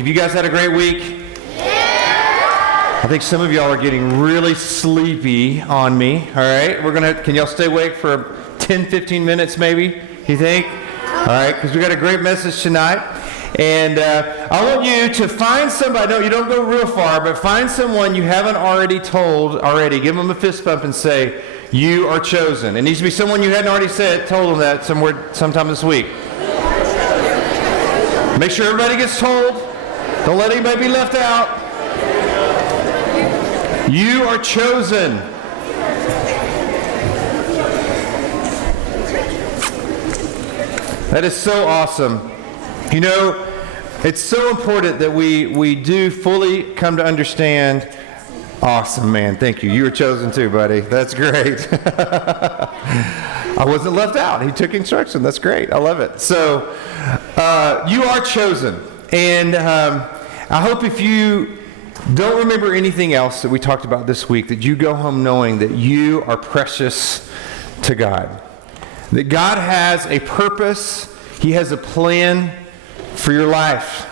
Have you guys had a great week? I think some of y'all are getting really sleepy on me. All right, can y'all stay awake for 10, 15 minutes maybe, you think? All right, because we got a great message tonight. And I want you to find somebody, no, you don't go real far, but find someone you haven't already told already. Give them a fist bump and say, you are chosen. It needs to be someone you hadn't already told them that sometime this week. Make sure everybody gets told. Don't let anybody be left out. You are chosen. That is so awesome. You know, it's so important that we do fully come to understand. Awesome, man. Thank you. You were chosen too, buddy. That's great. I wasn't left out. He took instruction. That's great. I love it. So, you are chosen. And I hope if you don't remember anything else that we talked about this week, that you go home knowing that you are precious to God. That God has a purpose. He has a plan for your life.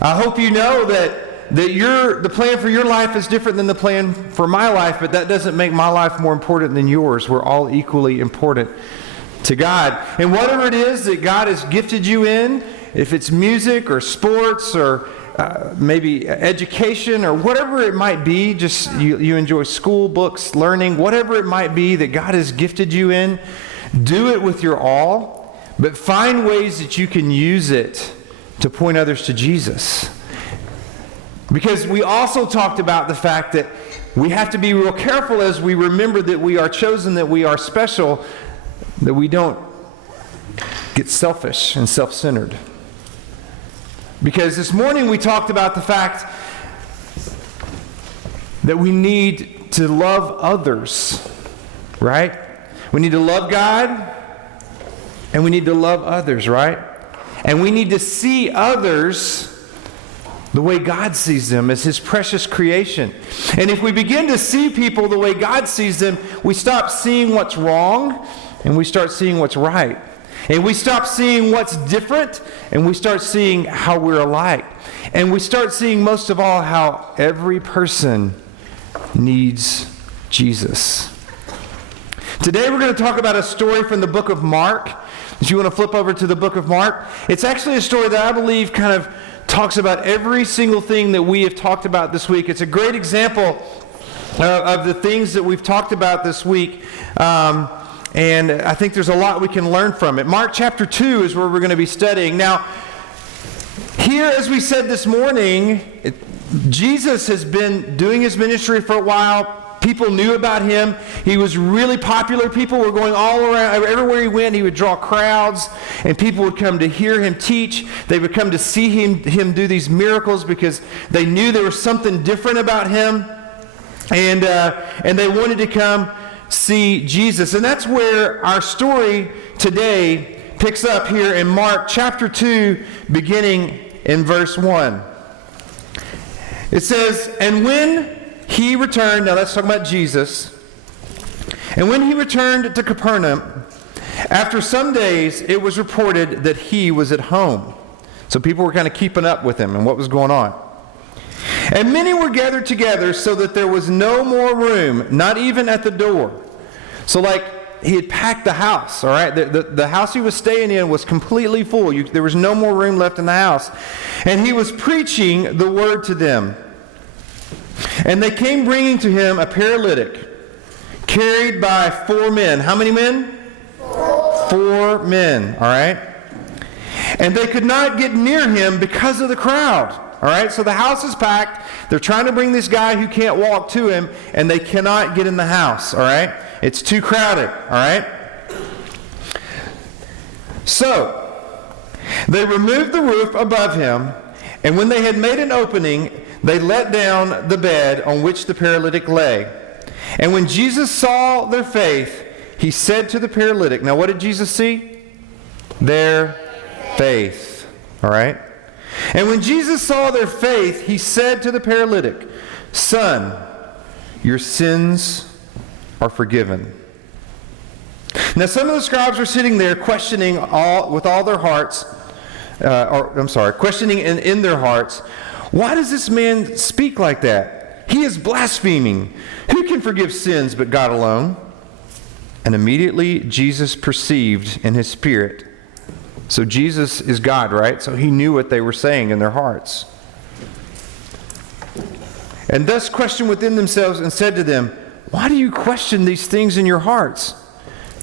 I hope you know that the plan for your life is different than the plan for my life, but that doesn't make my life more important than yours. We're all equally important to God. And whatever it is that God has gifted you in, if it's music or sports or maybe education or whatever it might be, just you enjoy school, books, learning, whatever it might be that God has gifted you in, do it with your all, but find ways that you can use it to point others to Jesus. Because we also talked about the fact that we have to be real careful as we remember that we are chosen, that we are special, that we don't get selfish and self-centered. Because this morning we talked about the fact that we need to love others, right? We need to love God and we need to love others, right? And we need to see others the way God sees them, as His precious creation. And if we begin to see people the way God sees them, we stop seeing what's wrong and we start seeing what's right. And we stop seeing what's different and we start seeing how we're alike. And we start seeing most of all how every person needs Jesus. Today we're going to talk about a story from the book of Mark. If you want to flip over to the book of Mark, it's actually a story that I believe kind of talks about every single thing that we have talked about this week. It's a great example of the things that we've talked about this week. And I think there's a lot we can learn from it. Mark chapter 2 is where we're going to be studying. Now, here, as we said this morning, Jesus has been doing His ministry for a while. People knew about Him. He was really popular. People were going all around. Everywhere He went, He would draw crowds, and people would come to hear Him teach. They would come to see Him do these miracles because they knew there was something different about Him, and they wanted to come see Jesus. And that's where our story today picks up here in Mark chapter 2, beginning in verse 1. It says, "And when He returned," now let's talk about Jesus. "And when He returned to Capernaum, after some days, it was reported that He was at home." So people were kind of keeping up with Him and what was going on. "And many were gathered together so that there was no more room, not even at the door." So He had packed the house, all right? The house He was staying in was completely full. There was no more room left in the house. "And He was preaching the word to them. And they came bringing to Him a paralytic, carried by 4 men." How many men? 4 men, all right? "And they could not get near Him because of the crowd." All right, so the house is packed. They're trying to bring this guy who can't walk to Him, and they cannot get in the house, all right? It's too crowded, all right? "So they removed the roof above Him, and when they had made an opening, they let down the bed on which the paralytic lay. And when Jesus saw their faith, He said to the paralytic," now what did Jesus see? Their faith, all right? "And when Jesus saw their faith, He said to the paralytic, 'Son, your sins are forgiven.' Now some of the scribes were sitting there questioning with all their hearts questioning in their hearts, why does this man speak like that? He is blaspheming. Who can forgive sins but God alone? And immediately Jesus perceived in his spirit. So Jesus is God, right? So he knew what they were saying in their hearts. And thus questioned within themselves and said to them, why do you question these things in your hearts?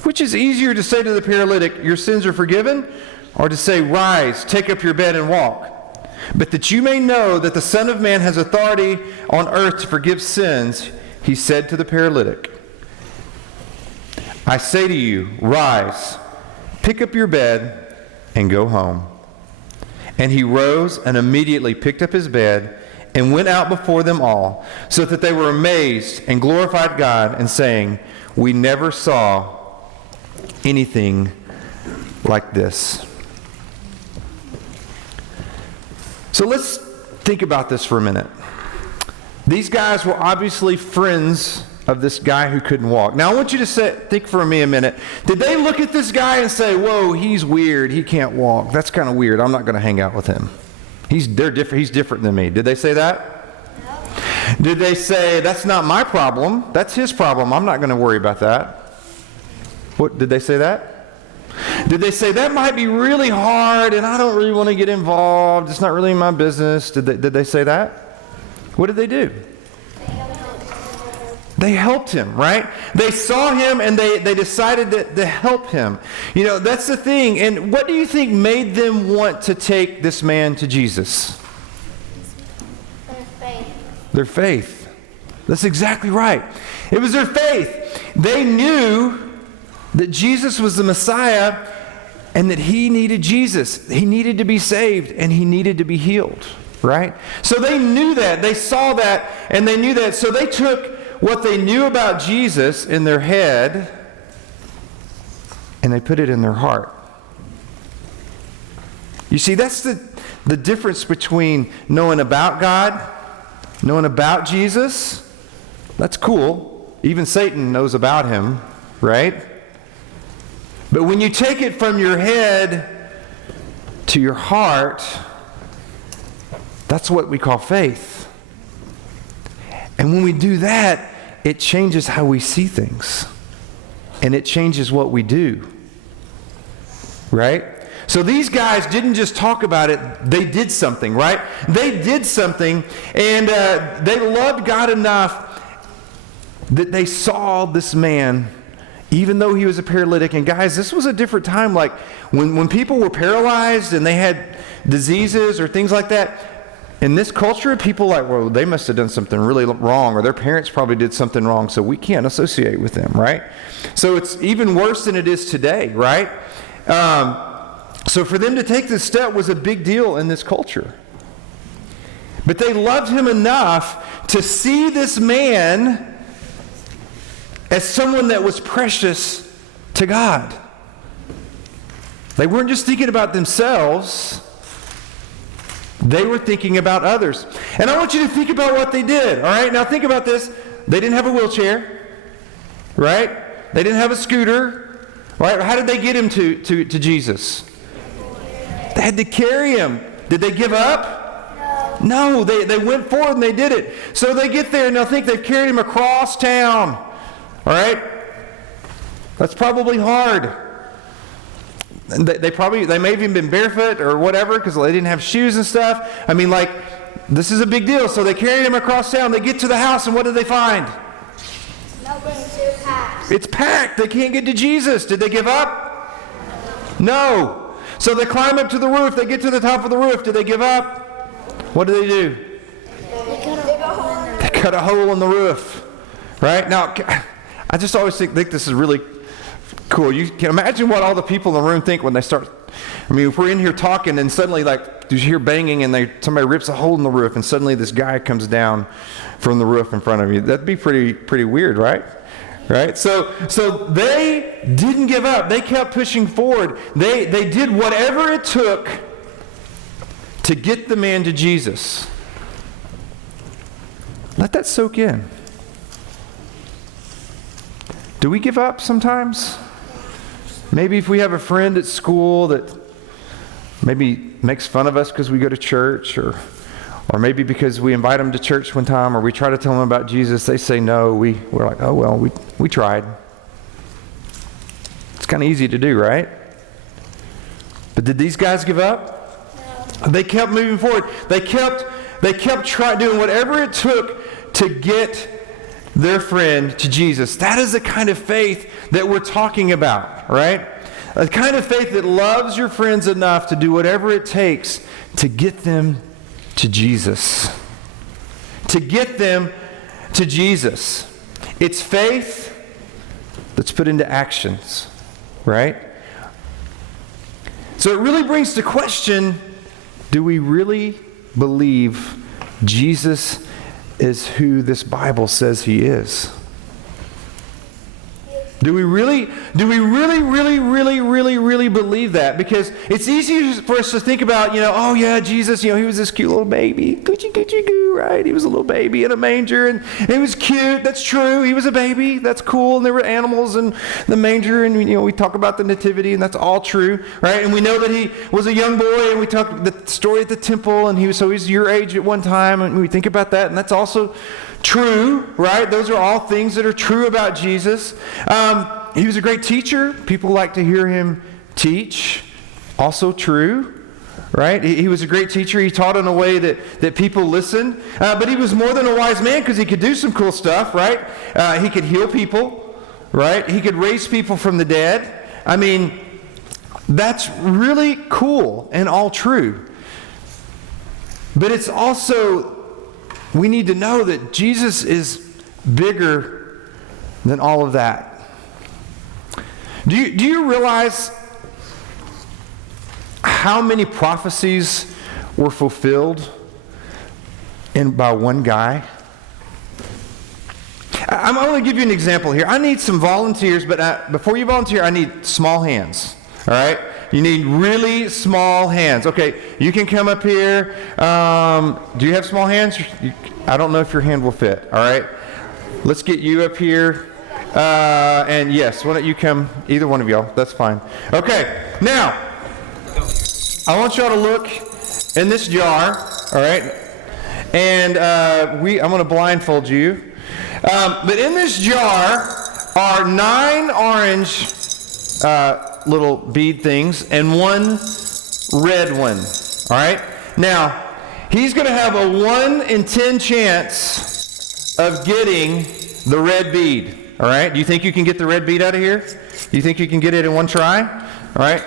Which is easier to say to the paralytic, your sins are forgiven, or to say, rise, take up your bed and walk? But that you may know that the Son of Man has authority on earth to forgive sins, he said to the paralytic, I say to you, rise, pick up your bed, and go home. And he rose and immediately picked up his bed and went out before them all, so that they were amazed and glorified God, and saying, we never saw anything like this. So let's think about this for a minute. These guys were obviously friends of this guy who couldn't walk. Now I want you to think for me a minute. Did they look at this guy and say, whoa, he's weird, he can't walk, that's kind of weird, I'm not going to hang out with him. He's different than me. Did they say that? No. Did they say, that's not my problem, that's his problem, I'm not going to worry about that? What did they say that? Did they say, that might be really hard and I don't really want to get involved, it's not really my business? Did they say that? What did they do? They helped him, right? They saw him and they decided to help him. You know, that's the thing. And what do you think made them want to take this man to Jesus? Their faith. Their faith. That's exactly right. It was their faith. They knew that Jesus was the Messiah and that he needed Jesus. He needed to be saved and he needed to be healed, right? So they knew that. They saw that and they knew that. So they took what they knew about Jesus in their head and they put it in their heart. You see, that's the difference between knowing about God, knowing about Jesus. That's cool. Even Satan knows about him, right? But when you take it from your head to your heart, that's what we call faith. And when we do that, it changes how we see things. And it changes what we do. Right? So these guys didn't just talk about it, they did something, right? They did something, and they loved God enough that they saw this man, even though he was a paralytic. And guys, this was a different time. Like when people were paralyzed and they had diseases or things like that, in this culture, people like, well, they must have done something really wrong, or their parents probably did something wrong, so we can't associate with them, right? So it's even worse than it is today, right? So for them to take this step was a big deal in this culture. But they loved him enough to see this man as someone that was precious to God. They weren't just thinking about themselves. They were thinking about others. And I want you to think about what they did, all right? Now think about this. They didn't have a wheelchair, right? They didn't have a scooter, right? How did they get him to Jesus? They had to carry him. Did they give up? No, they went forward and they did it. So they get there and they'll think they've carried him across town, all right? That's probably hard. They may have even been barefoot or whatever because they didn't have shoes and stuff. I mean, like, this is a big deal. So they carried him across town. They get to the house, and what do they find? Nothing's too packed. It's packed. They can't get to Jesus. Did they give up? No. So they climb up to the roof. They get to the top of the roof. Did they give up? What do? They cut a hole in the roof. Right? Now, I just always think this is really cool. You can imagine what all the people in the room think when they start. I mean, if we're in here talking and suddenly, like, you hear banging and somebody rips a hole in the roof and suddenly this guy comes down from the roof in front of you. That'd be pretty weird, right? Right? So they didn't give up. They kept pushing forward. They did whatever it took to get the man to Jesus. Let that soak in. Do we give up sometimes? Maybe if we have a friend at school that maybe makes fun of us because we go to church, or maybe because we invite them to church one time, or we try to tell them about Jesus, they say no. We're like, oh, well, we tried. It's kind of easy to do, right? But did these guys give up? No. They kept moving forward. They kept doing whatever it took to get their friend to Jesus. That is the kind of faith that we're talking about, right? A kind of faith that loves your friends enough to do whatever it takes to get them to Jesus. To get them to Jesus. It's faith that's put into actions, right? So it really brings to question, do we really believe Jesus is who this Bible says he is? Do we really believe that? Because it's easy for us to think about, oh yeah, Jesus, he was this cute little baby. Coochie coochie goo, right? He was a little baby in a manger, and he was cute. That's true. He was a baby. That's cool. And there were animals in the manger, and we talk about the nativity, and that's all true, right? And we know that he was a young boy, and we talk the story at the temple, and he was your age at one time, and we think about that, and that's also true, right? Those are all things that are true about Jesus. He was a great teacher. People like to hear him teach. Also true, right? He was a great teacher. He taught in a way that people listened. But he was more than a wise man because he could do some cool stuff, right? He could heal people, right? He could raise people from the dead. I mean, that's really cool and all true. But it's also, we need to know that Jesus is bigger than all of that. Do you realize how many prophecies were fulfilled by one guy? I'm going to give you an example here. I need some volunteers, but before you volunteer, I need small hands. All right? You need really small hands. Okay, you can come up here. Do you have small hands? I don't know if your hand will fit. All right? Let's get you up here. And yes, why don't you come, either one of y'all. That's fine. Okay, now, I want y'all to look in this jar. All right? And I'm going to blindfold you. But in this jar are 9 orange little bead things and 1 red one. All right? Now, he's going to have a 1 in 10 chance of getting the red bead. All right? Do you think you can get the red bead out of here? Do you think you can get it in one try? All right?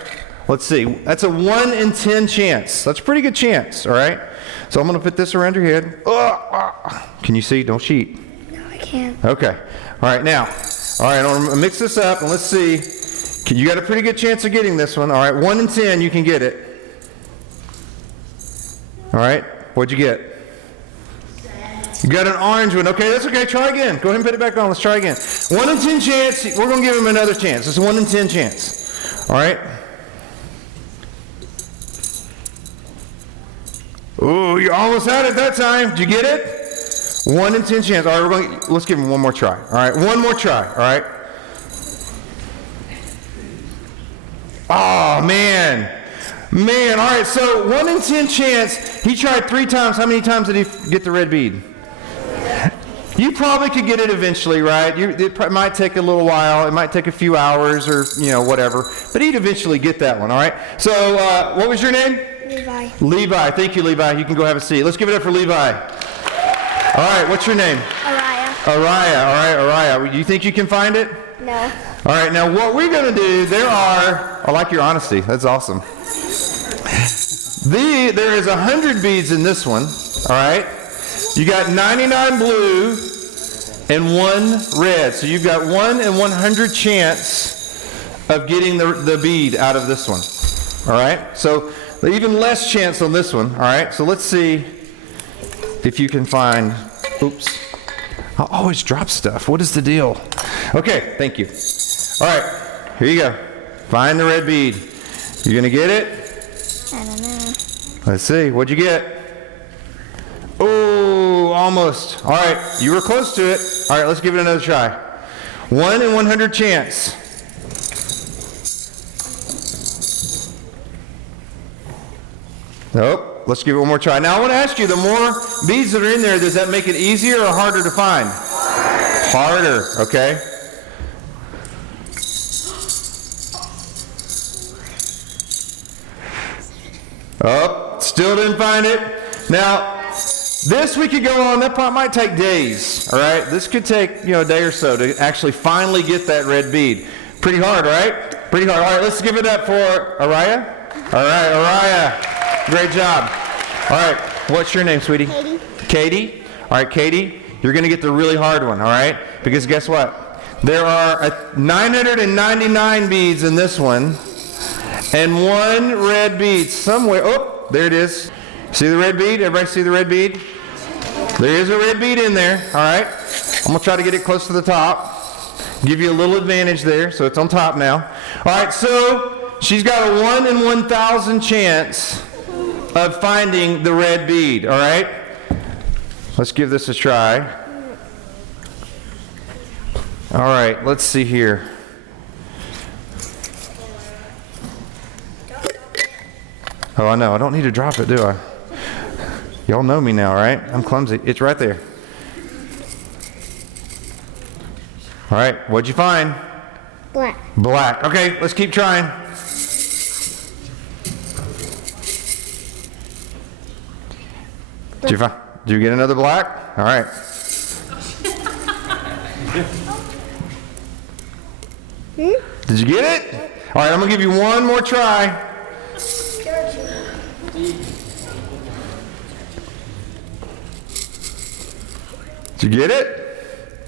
Let's see. That's a 1 in 10 chance. That's a pretty good chance. All right? So I'm going to put this around your head. Can you see? Don't cheat. No, I can't. Okay. All right. Now, all right, I'm going to mix this up, and let's see. You got a pretty good chance of getting this one. All right, 1 in 10, you can get it. All right, what'd you get? You got an orange one. Okay, that's okay. Try again. Go ahead and put it back on. Let's try again. 1 in 10 chance. We're going to give him another chance. It's a 1 in 10 chance. All right. Ooh, you almost had it that time. Did you get it? 1 in 10 chance. All right, let's give him one more try. All right, one more try. All right. Oh, man. Man, all right, so 1 in 10 chance. He tried 3 times. How many times did he get the red bead? You probably could get it eventually, right? It might take a little while. It might take a few hours or, whatever. But he'd eventually get that one, all right? So what was your name? Levi. Levi. Thank you, Levi. You can go have a seat. Let's give it up for Levi. All right, what's your name? Araya. Araya. All right, Araya. You think you can find it? No. All right, now what we're going to do, I like your honesty. That's awesome. There is 100 beads in this one, all right? You got 99 blue and 1 red. So you've got 1 in 100 chance of getting the bead out of this one, all right? So even less chance on this one, all right? So let's see if you can find, oops. I always drop stuff. What is the deal? Okay, thank you. All right, here you go. Find the red bead. You gonna get it? I don't know. Let's see. What'd you get? Oh, almost. All right, you were close to it. All right, let's give it another try. 1 in 100 chance. Nope. Let's give it one more try. Now I want to ask you, the more beads that are in there, does that make it easier or harder to find? Harder, okay. Oh, still didn't find it. Now, this we could go on. That part might take days, all right? This could take, a day or so to actually finally get that red bead. Pretty hard, right? Pretty hard. All right, let's give it up for Araya. All right, Araya. Great job. All right, what's your name, sweetie? Katie. Katie? All right, Katie, you're going to get the really hard one, all right? Because guess what? There are 999 beads in this one, and one red bead somewhere. Oh, there it is. See the red bead? Everybody see the red bead? There is a red bead in there, all right? I'm going to try to get it close to the top. Give you a little advantage there, so it's on top now. All right, so she's got a 1 in 1,000 chance of finding the red bead, all right? Let's give this a try. All right, let's see here. Oh, I know. I don't need to drop it, do I? Y'all know me now, right? I'm clumsy. It's right there. All right, what'd you find? Black. Black. Okay, let's keep trying. Did you get another black? All right. Did you get it? All right, I'm going to give you one more try. Did you get it?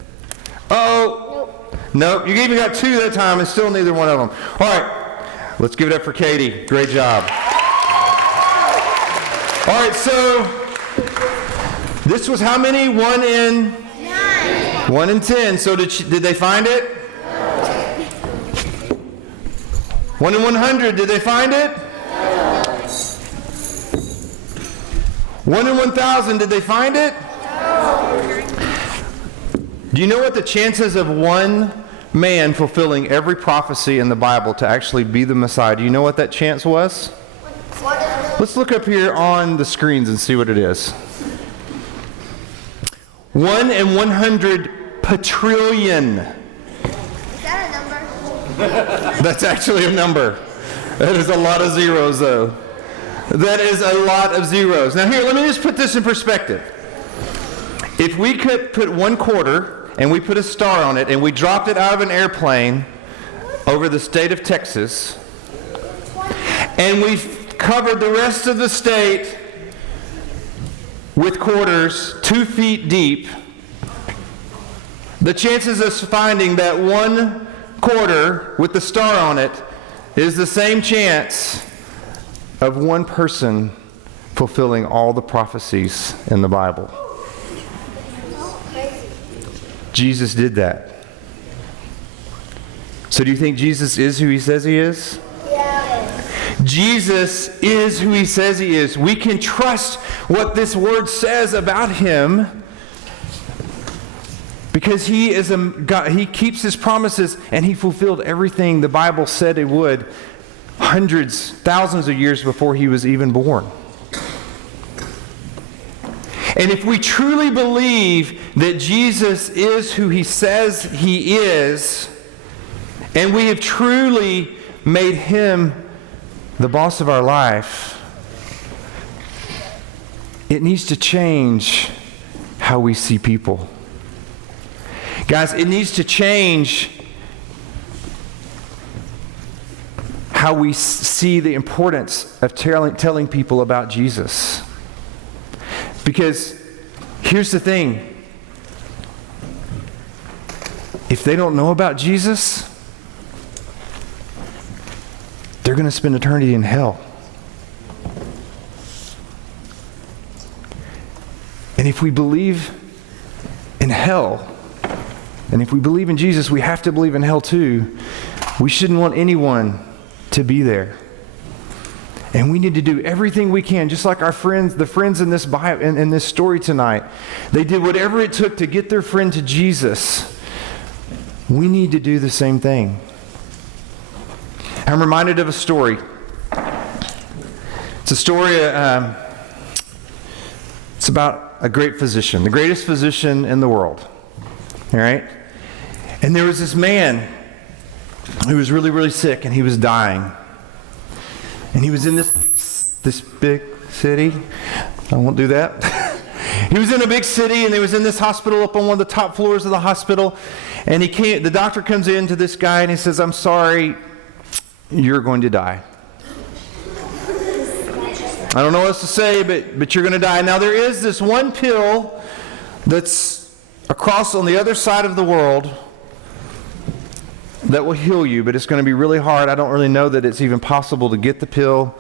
Uh-oh. Nope. You even got 2 that time and still neither one of them. All right, let's give it up for Katie. Great job. All right, so this was how many? 1 in? 9. 1 in 10. So did they find it? 1 in 100. Did they find it? 1 in 1,000. Did they find it? Do you know what the chances of one man fulfilling every prophecy in the Bible to actually be the Messiah? Do you know what that chance was? Let's look up here on the screens and see what it is. 1 in 100 quadrillion. Is that a number? That's actually a number. That is a lot of zeros, though. That is a lot of zeros. Now here, let me just put this in perspective. If we could put 1 quarter and we put a star on it and we dropped it out of an airplane over the state of Texas, and we covered the rest of the state with quarters 2 feet deep, the chances of finding that 1 quarter with the star on it is the same chance of one person fulfilling all the prophecies in the Bible. Jesus did that. So do you think Jesus is who he says he is? Yes. Jesus is who he says he is. We can trust what this word says about him because he is a God. He keeps his promises and he fulfilled everything the Bible said it would hundreds, thousands of years before he was even born. And if we truly believe that Jesus is who he says he is, and we have truly made him the boss of our life, it needs to change how we see people. Guys, it needs to change how we see the importance of telling people about Jesus. Because here's the thing. If they don't know about Jesus, they're going to spend eternity in hell. And if we believe in hell, and if we believe in Jesus, we have to believe in hell too. We shouldn't want anyone to be there. And we need to do everything we can, just like our friends, the friends in this Bible, in this story tonight. They did whatever it took to get their friend to Jesus. We need to do the same thing. I'm reminded of a story. It's It's a story, it's about a great physician, the greatest physician in the world. All right? And there was this man who was really, really sick, and he was dying. And he was in this big city. I won't do that. He was in a big city, and he was in this hospital up on one of the top floors of the hospital. And the doctor comes in to this guy, and he says, "I'm sorry, you're going to die. I don't know what else to say, but you're going to die." Now, there is this one pill that's across on the other side of the world that will heal you, but it's going to be really hard. I don't really know that it's even possible to get the pill.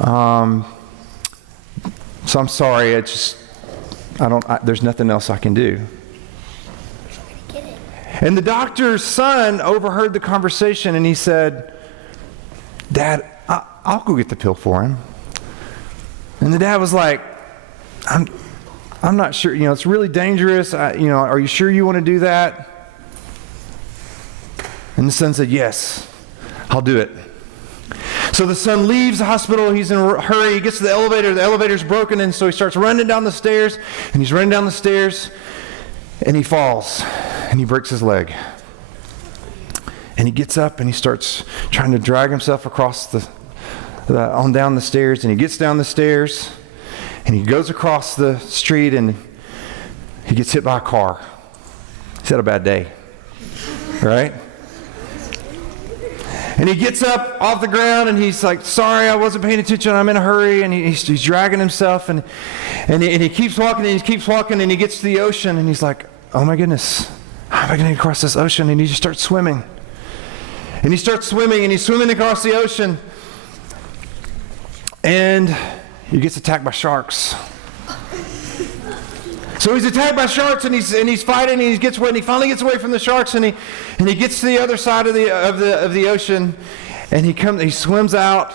So I'm sorry. There's nothing else I can do. And the doctor's son overheard the conversation, and he said, "Dad, I'll go get the pill for him." And the dad was like, I'm not sure. It's really dangerous. Are you sure you want to do that?" And the son said, "Yes, I'll do it." So the son leaves the hospital. He's in a hurry. He gets to the elevator. The elevator's broken, and so he starts running down the stairs. And he's running down the stairs, and he falls, and he breaks his leg. And he gets up, and he starts trying to drag himself across on down the stairs. And he gets down the stairs, and he goes across the street, and he gets hit by a car. He's had a bad day, right? And he gets up off the ground, and he's like, "Sorry, I wasn't paying attention. I'm in a hurry." And he's dragging himself, and he keeps walking, and he keeps walking, and he gets to the ocean, and he's like, "Oh my goodness, how am I going to cross this ocean?" And he just starts swimming. And he starts swimming, and he's swimming across the ocean, and he gets attacked by sharks. So he's attacked by sharks, and he's fighting, and he finally gets away from the sharks, and he gets to the other side of the ocean, and he swims out,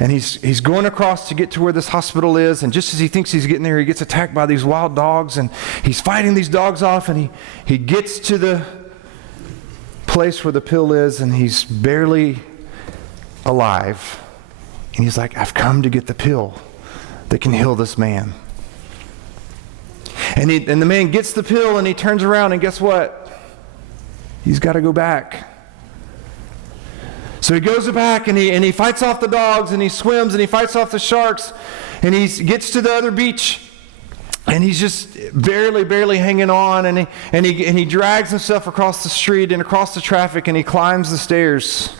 and he's going across to get to where this hospital is, and just as he thinks he's getting there, he gets attacked by these wild dogs, and he's fighting these dogs off, and he gets to the place where the pill is, and he's barely alive, and he's like, "I've come to get the pill that can heal this man." And the man gets the pill, and he turns around, and guess what? He's got to go back. So he goes back, and he fights off the dogs, and he swims, and he fights off the sharks, and he gets to the other beach, and he's just barely hanging on, and he drags himself across the street and across the traffic, and he climbs the stairs,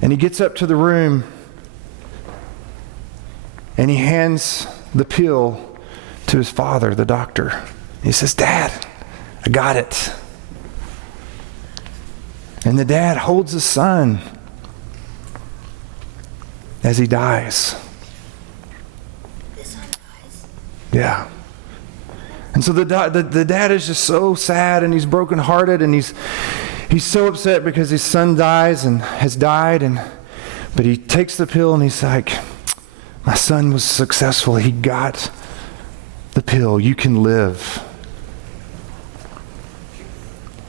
and he gets up to the room, and he hands the pill to his father, the doctor. He says, "Dad, I got it." And the dad holds his son as he dies. His son dies? Yeah. And so the dad is just so sad, and he's brokenhearted, and he's so upset because his son dies and has died, but he takes the pill, and he's like, "My son was successful. He got the pill. You can live."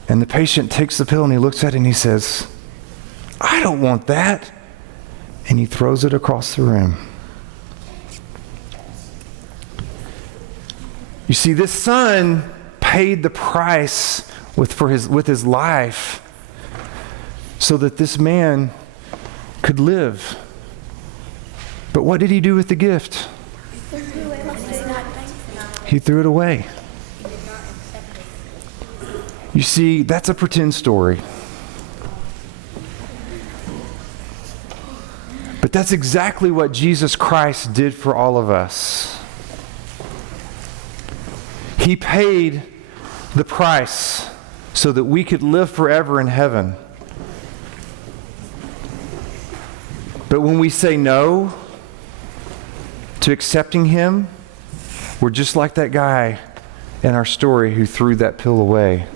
And the patient takes the pill, and he looks at it, and he says, "I don't want that." And he throws it across the room. You see, this son paid the price with his life so that this man could live. But what did he do with the gift? He threw it away. You see, that's a pretend story. But that's exactly what Jesus Christ did for all of us. He paid the price so that we could live forever in heaven. But when we say no to accepting Him, we're just like that guy in our story who threw that pill away,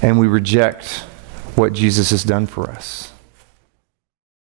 and we reject what Jesus has done for us.